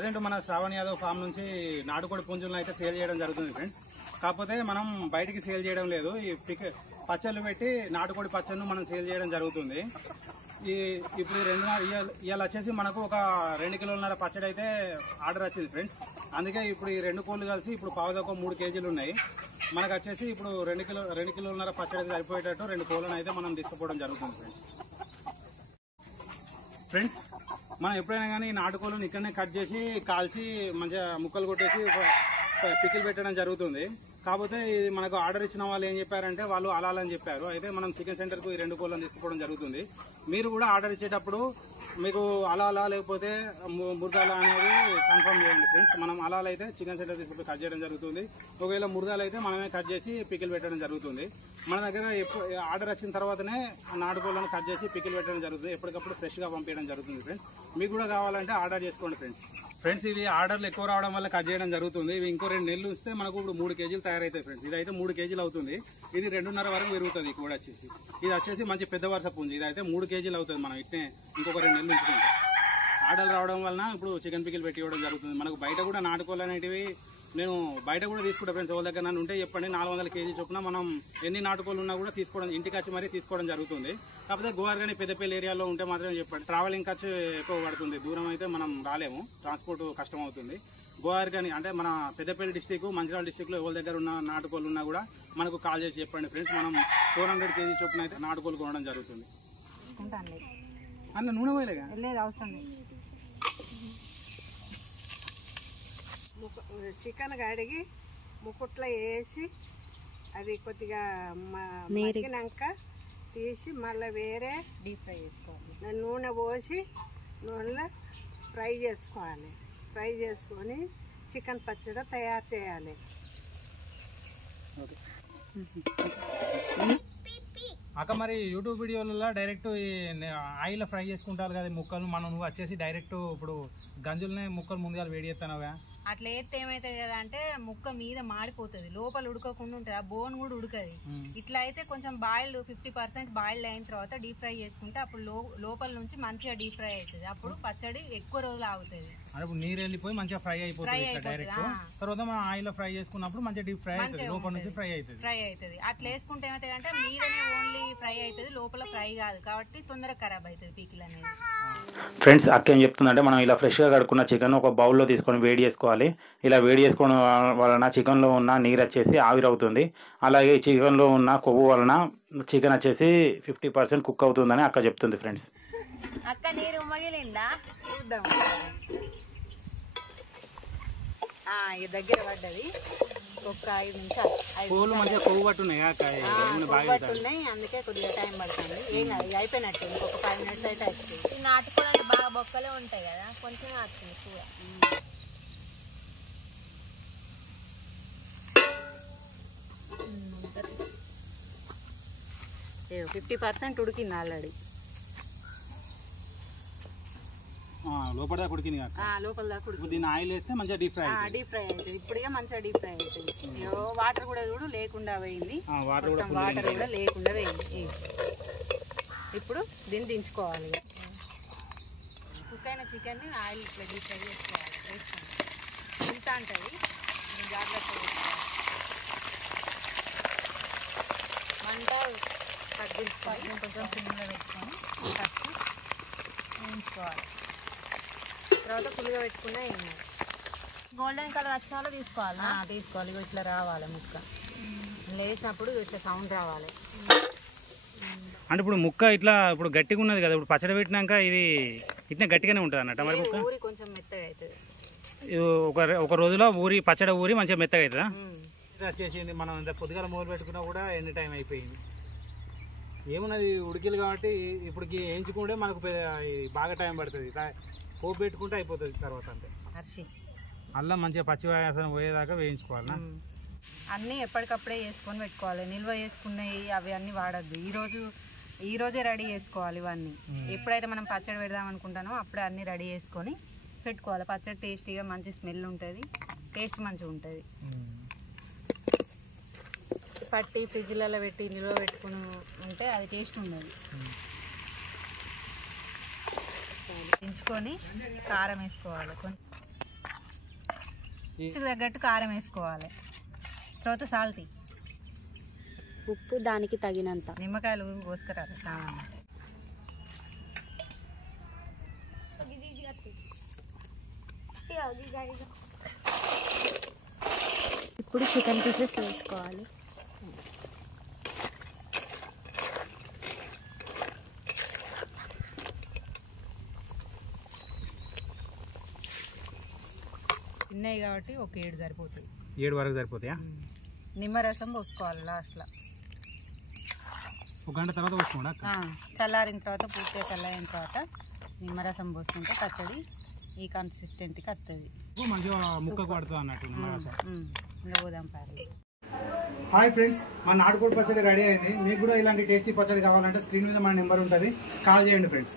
Present మన Shravan Yadav form నుంచి నాటుకోడి పుంజులను అయితే సేల్ చేయడం జరుగుతుంది ఫ్రెండ్స్. కాకపోతే మనం బయటికి సేల్ చేయడం లేదు. ఈ పచ్చళ్ళు పెట్టి నాటుకోడి పచ్చళ్ళను మనం సేల్ చేయడం జరుగుతుంది. ఇప్పుడు ఇవాళ వచ్చేసి మనకు ఒక 2 కిలోలన్నర పచ్చడి అయితే ఆర్డర్ వచ్చింది ఫ్రెండ్స్. అందుకే ఇప్పుడు ఈ 2 కోళ్ళు కలిసి ఇప్పుడు పావుదొక 3 కేజీలు ఉన్నాయి. మనకు వచ్చేసి ఇప్పుడు 2 కిలోలన్నర పచ్చడి అయితే సరిపోయేటట్టు 2 కోళ్ళను అయితే మనం తీసుకుపోవడం జరుగుతుంది ఫ్రెండ్స్. మనం ఎప్పుడైనా కానీ నాటుకోళ్ళను ఇక్కడనే కట్ చేసి కాల్చి మంచిగా ముక్కలు కొట్టేసి పికిల్ పెట్టడం జరుగుతుంది. కాకపోతే ఇది మనకు ఆర్డర్ ఇచ్చిన వాళ్ళు ఏం చెప్పారంటే వాళ్ళు అలాలని చెప్పారు. అయితే మనం చికెన్ సెంటర్కు ఈ 2 కోళ్ళను తీసుకుపోవడం జరుగుతుంది. మీరు కూడా ఆర్డర్ ఇచ్చేటప్పుడు మీకు అలా లేకపోతే ముర్దాలా అనేది కన్ఫర్మ్ చేయండి ఫ్రెండ్స్. మనం అలాలు అయితే చికెన్ సెంటర్ తీసుకుపోయి కట్ చేయడం జరుగుతుంది. ఒకవేళ ముర్దాలు అయితే మనమే కట్ చేసి పికిల్ పెట్టడం జరుగుతుంది. మన దగ్గర ఆర్డర్ వచ్చిన తర్వాతనే నాటుకోళ్ళను కట్ చేసి పికిల్ పెట్టడం జరుగుతుంది. ఎప్పటికప్పుడు ఫ్రెష్గా పంపించడం జరుగుతుంది ఫ్రెండ్స్. మీకు కూడా కావాలంటే ఆర్డర్ చేసుకోండి ఫ్రెండ్స్. ఇవి ఆర్డర్లు ఎక్కువ రావడం వల్ల కట్ చేయడం జరుగుతుంది. ఇవి ఇంకో 2 నెలలు ఇస్తే మనకు ఇప్పుడు 3 కేజీలు తయారవుతాయి ఫ్రెండ్స్. ఇది అయితే 3 కేజీలు అవుతుంది. ఇది 2.5 వరకు పెరుగుతుంది. కూడా ఇది వచ్చేసి మంచి పెద్ద వరుస పుంజు. ఇది అయితే 3 కేజీలు అవుతుంది. మనం ఇట్నే ఇంకొక 2 నెలలు ఉంచుకుంటాం. ఆర్డర్లు రావడం వలన ఇప్పుడు చికెన్ పికిల్ పెట్టి ఇవ్వడం జరుగుతుంది. మనకు బయట కూడా నాటుకోళ్ళు అనేటివి నేను బయట కూడా తీసుకుంటా ఫ్రెండ్స్. వాళ్ళ దగ్గర నన్ను ఉంటే చెప్పండి, 400 కేజీ చొప్పున మనం ఎన్ని నాటుకోళ్ళు ఉన్నా కూడా తీసుకోవడం, ఇంటికి వచ్చి మరీ తీసుకోవడం జరుగుతుంది. కాకపోతే గోవార్ కానీ పెద్దపల్లి ఏరియాలో ఉంటే మాత్రం చెప్పండి. ట్రావెలింగ్ ఖర్చు ఎక్కువ పడుతుంది. దూరం అయితే మనం రాలేము, ట్రాన్స్పోర్ట్ కష్టం అవుతుంది. గోవార్ కానీ అంటే మన పెద్దపల్లి డిస్టిక్, మంచిర్యాల డిస్టిక్లో ఎవరి దగ్గర ఉన్న నాటుకోళ్ళు ఉన్నా కూడా మనకు కాల్ చేసి చెప్పండి ఫ్రెండ్స్. మనం 400 కేజీ చొప్పున అయితే నాటుకోళ్ళు కొనడం జరుగుతుంది. అన్న నూనె పోయలేగా అవసరం చికెన్ కడిగి ముకుట్లో వేసి అది కొద్దిగా మరిగినాక తీసి మళ్ళీ వేరే డీప్ ఫ్రై చేసుకోవాలి. నూనె పోసి నూనెలో ఫ్రై చేసుకోవాలి. ఫ్రై చేసుకొని చికెన్ పచ్చడి తయారు చేయాలి. అక్క మరి యూట్యూబ్ వీడియోలలో డైరెక్ట్ ఆయిల్ ఫ్రై చేసుకుంటారు కదా ముక్కలు. నువ్వు వచ్చేసి డైరెక్ట్ ఇప్పుడు గంజులనే ముక్కలు ముందుగా వేడి చేస్తానవా? అట్లా వేస్తే ఏమవుతుంది కదా అంటే ముక్క మీద మాడిపోతుంది, లోపల ఉడకకుండా ఉంటుంది, ఆ బోన్ కూడా ఉడకది. ఇట్లా అయితే కొంచెం బాయిల్డ్ 50% బాయిల్డ్ అయిన తర్వాత డీప్ ఫ్రై చేసుకుంటే అప్పుడు లోపల నుంచి మంచిగా డీప్ ఫ్రై అవుతుంది. అప్పుడు పచ్చడి ఎక్కువ రోజులు ఆగుతుంది. నీరు వెళ్ళిపోయి మంచిగా ఫ్రై అయిపోతుంది డైరెక్ట్. తర్వాత మనం ఆయిల్ ఫ్రై చేసుకున్నప్పుడు మంచిగా డీప్ ఫ్రై అవుతుంది, లోపల నుంచి ఫ్రై అవుతుంది. అట్లా వేసుకుంటే ఏమవుతుంది అంటే మీదనే ఓన్లీ ఫ్రై అవుతుంది, లోపల ఫ్రై కాదు కాబట్టి తొందరగా ఖరాబ్ అవుతుంది పీకిల్ అనేది. ఫ్రెండ్స్ అక్క ఏం చెప్తుందంటే మనం ఇలా ఫ్రెష్గా కడుక్కున్న చికెన్ ఒక బౌల్లో తీసుకొని వేడి చేసుకోవాలి. ఇలా వేడి చేసుకోవడం వలన చికెన్లో ఉన్న నీరు వచ్చేసి ఆవిరవుతుంది. అలాగే చికెన్లో ఉన్న కొవ్వు వలన చికెన్ వచ్చేసి 50% కుక్ అవుతుందని అక్క చెప్తుంది ఫ్రెండ్స్. అక్క నీరు మగిలిందా చూద్దాం. దగ్గర పడ్డది. ఒక 5 నిమిషాలు కొవ్వు పట్టున్నాయి, అందుకే కొద్దిగా టైం పడుతుంది. ఏం కాదు, అయిపోయినట్టు. ఇంకొక 5 మినిట్స్ అయితే వస్తుంది. నాటుకోవడానికి బాగా బొక్కలే ఉంటాయి కదా, కొంచెం వచ్చింది కూర. 50% ఉడికింది ఆల్రెడీ. లోపల దాకా ఉడికింది. లోపల దాకా ఉడికింది. దీన్ని ఆయిల్ వేస్తే మంచిగా డీప్ ఫ్రై అవుతుంది. ఇప్పుడుగా మంచిగా డీప్ ఫ్రై అవుతుంది. వాటర్ కూడా చూడు లేకుండా పోయింది, వాటర్ కూడా లేకుండా పోయింది. ఇప్పుడు దీన్ని దించుకోవాలి. కుక్ అయిన చికెన్ని ఆయిల్ ఇట్లా డీప్ ఫ్రై చేసుకోవాలి. తింటా ఉంటుంది, జాగ్రత్తగా వేసుకోవాలి. మంట తగ్గించుకోవాలి, కొంచెం సిమ్లో పెట్టుకొని ఫస్ట్ వేయించుకోవాలి. తర్వాత ఫుల్గా పెట్టుకున్నా ఏం గోల్డెన్ కలర్ వచ్చిన వాళ్ళు తీసుకోవాలి. ఇట్లా రావాలి ముక్క, లేచినప్పుడు ఇట్లా సౌండ్ రావాలి. అంటే ఇప్పుడు ముక్క ఇట్లా ఇప్పుడు గట్టిగా ఉన్నది కదా, ఇప్పుడు పచ్చడి పెట్టినాక ఇది ఇట్లా గట్టిగానే ఉంటుంది అన్నట్టు. మరి ముక్క ఊరి కొంచెం మెత్తగా అవుతుంది. ఒక రోజులో పచ్చడి ఊరి మంచిగా మెత్తగా అవుతుందా? వచ్చేసింది. మనం ఇంత పొద్దుగాల మొదలు పెట్టుకున్నా కూడా ఎన్ని టైం అయిపోయింది. ఏమున్నది ఉడికిలు కాబట్టి ఇప్పటికి వేయించుకుంటే మనకు బాగా టైం పడుతుంది. పోపు పెట్టుకుంటే అయిపోతుంది తర్వాత. అంతే అల్లం మంచిగా పచ్చి వాసన పోయేదాకా వేయించుకోవాలి. అన్నీ ఎప్పటికప్పుడే వేసుకొని పెట్టుకోవాలి. నిల్వ చేసుకున్నాయి అవి అన్నీ వాడద్దు. ఈ రోజే రెడీ చేసుకోవాలి ఇవన్నీ. ఎప్పుడైతే మనం పచ్చడి పెడదాం అనుకుంటానో అప్పుడే అన్నీ రెడీ చేసుకొని పెట్టుకోవాలి. పచ్చడి టేస్టీగా మంచి స్మెల్ ఉంటుంది, టేస్ట్ మంచిగా ఉంటుంది. పట్టి ఫ్రిడ్జ్లలో పెట్టి నిల్వ పెట్టుకుని ఉంటే అది టేస్ట్ ఉండదు. దించుకొని కారం వేసుకోవాలి. తగ్గట్టు కారం వేసుకోవాలి. తర్వాత సాల్ట్, ఉప్పు దానికి తగినంత, నిమ్మకాయలు కోసుకురారు. ఇప్పుడు చికెన్ పీసెస్ వేసుకోవాలి. చిన్నవి కాబట్టి ఒక 7 సరిపోతుంది. 7 వరకు సరిపోతాయా? నిమ్మరసం పోసుకోవాలి లాస్ట్లో. 1 గంట తర్వాత పోసుకోండి. చల్లారిన తర్వాత, పూర్తిగా చల్లారిన తర్వాత నిమ్మరసం పోసుకుంటే పచ్చడి ఈ కన్సిస్టెంట్కి వస్తుంది. మంచిగా ముక్కకు పడుతుంది అన్నట్టు నిమ్మరసం. పోదాం పారు. హాయ్ ఫ్రెండ్స్, మన నాటుకోడి పచ్చడి రెడీ అయింది. మీకు కూడా ఇలాంటి టేస్టీ పచ్చడి కావాలంటే స్క్రీన్ మీద మన నెంబర్ ఉంటుంది, కాల్ చేయండి ఫ్రెండ్స్.